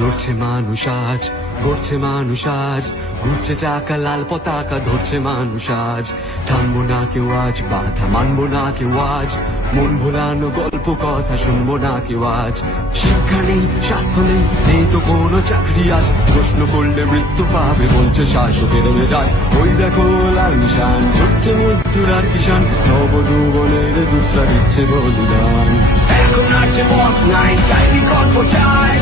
লড়ছে মানুষ আজ, গড়ছে মানুষ আজ, ঘুরছে চাকা, লাল পতাকা ধরছে মানুষ আজ। থামবো না কেউ আজ, বাধা মানবো না কেউ আজ, মন ভোলানো গল্প কথা শুনবো না কেউ আজ। শিক্ষা নেই, স্বাস্থ্য নেই, নেই তো কোনো চাকরি আজ, প্রশ্ন করলে মৃত্যু পাবে বলছে শাসকের মেজাজ। ওই দেখো লাল নিশান, ধরছে মজদুর আর কিষান, নবযৌবনের দুধরা দিচ্ছে বলিদান। এখন আর যে পথ নাই, তাই বিকল্প চাই।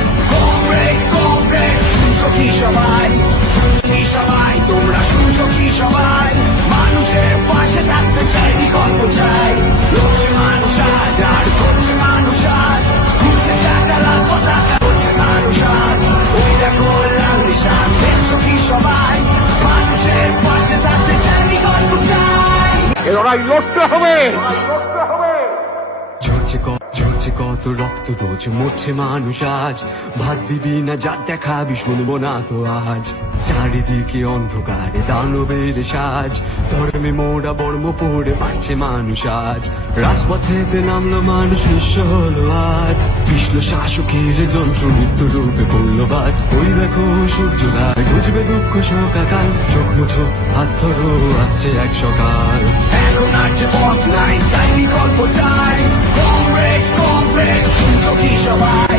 শুনছো কি সবাই, শুনছো কি সবাই, তোমরা শুনছো কি সবাই? মানুষের পাশে থাকতে চাই, বিকল্প চাই। লড়ছে মানুষ আজ, আর করছে মানুষ আজ, ঘুরছে চাকা, লাল পতাকা করছে মানুষ আজ। ওই দেখো লাল নিশান, দেখছো কি সবাই? মানুষের পাশে থাকতে চাই, বিকল্প চাই। এ লড়াই লড়তে হবে। ঝরছে কত রক্ত রোজ, মরছে মানুষ আজ, ভাত দিবি না যার দেখাবি শুনবো না তো আজ। চারিদিকে অন্ধকারে দানবের সাজ, ধর্মে মোড়া বর্ম পড়ে মারছে মানুষ আজ। রাজপথেতে নামলো মানুষ, নিঃস্ব হলো আজ, কৃষ্ণ শাসকের যন্ত্র মৃত্যু রূপে পড়লো বাজ। ওই দেখো সূর্য গায়, বুঝবে দুঃখ শোকাকাল, চোখ মুছো হাত ধরো, আসছে এক সকাল। এখন আর যে পথ নাই, তাই বিকল্প চাই। কমরেড, শুনছো কি সবাই?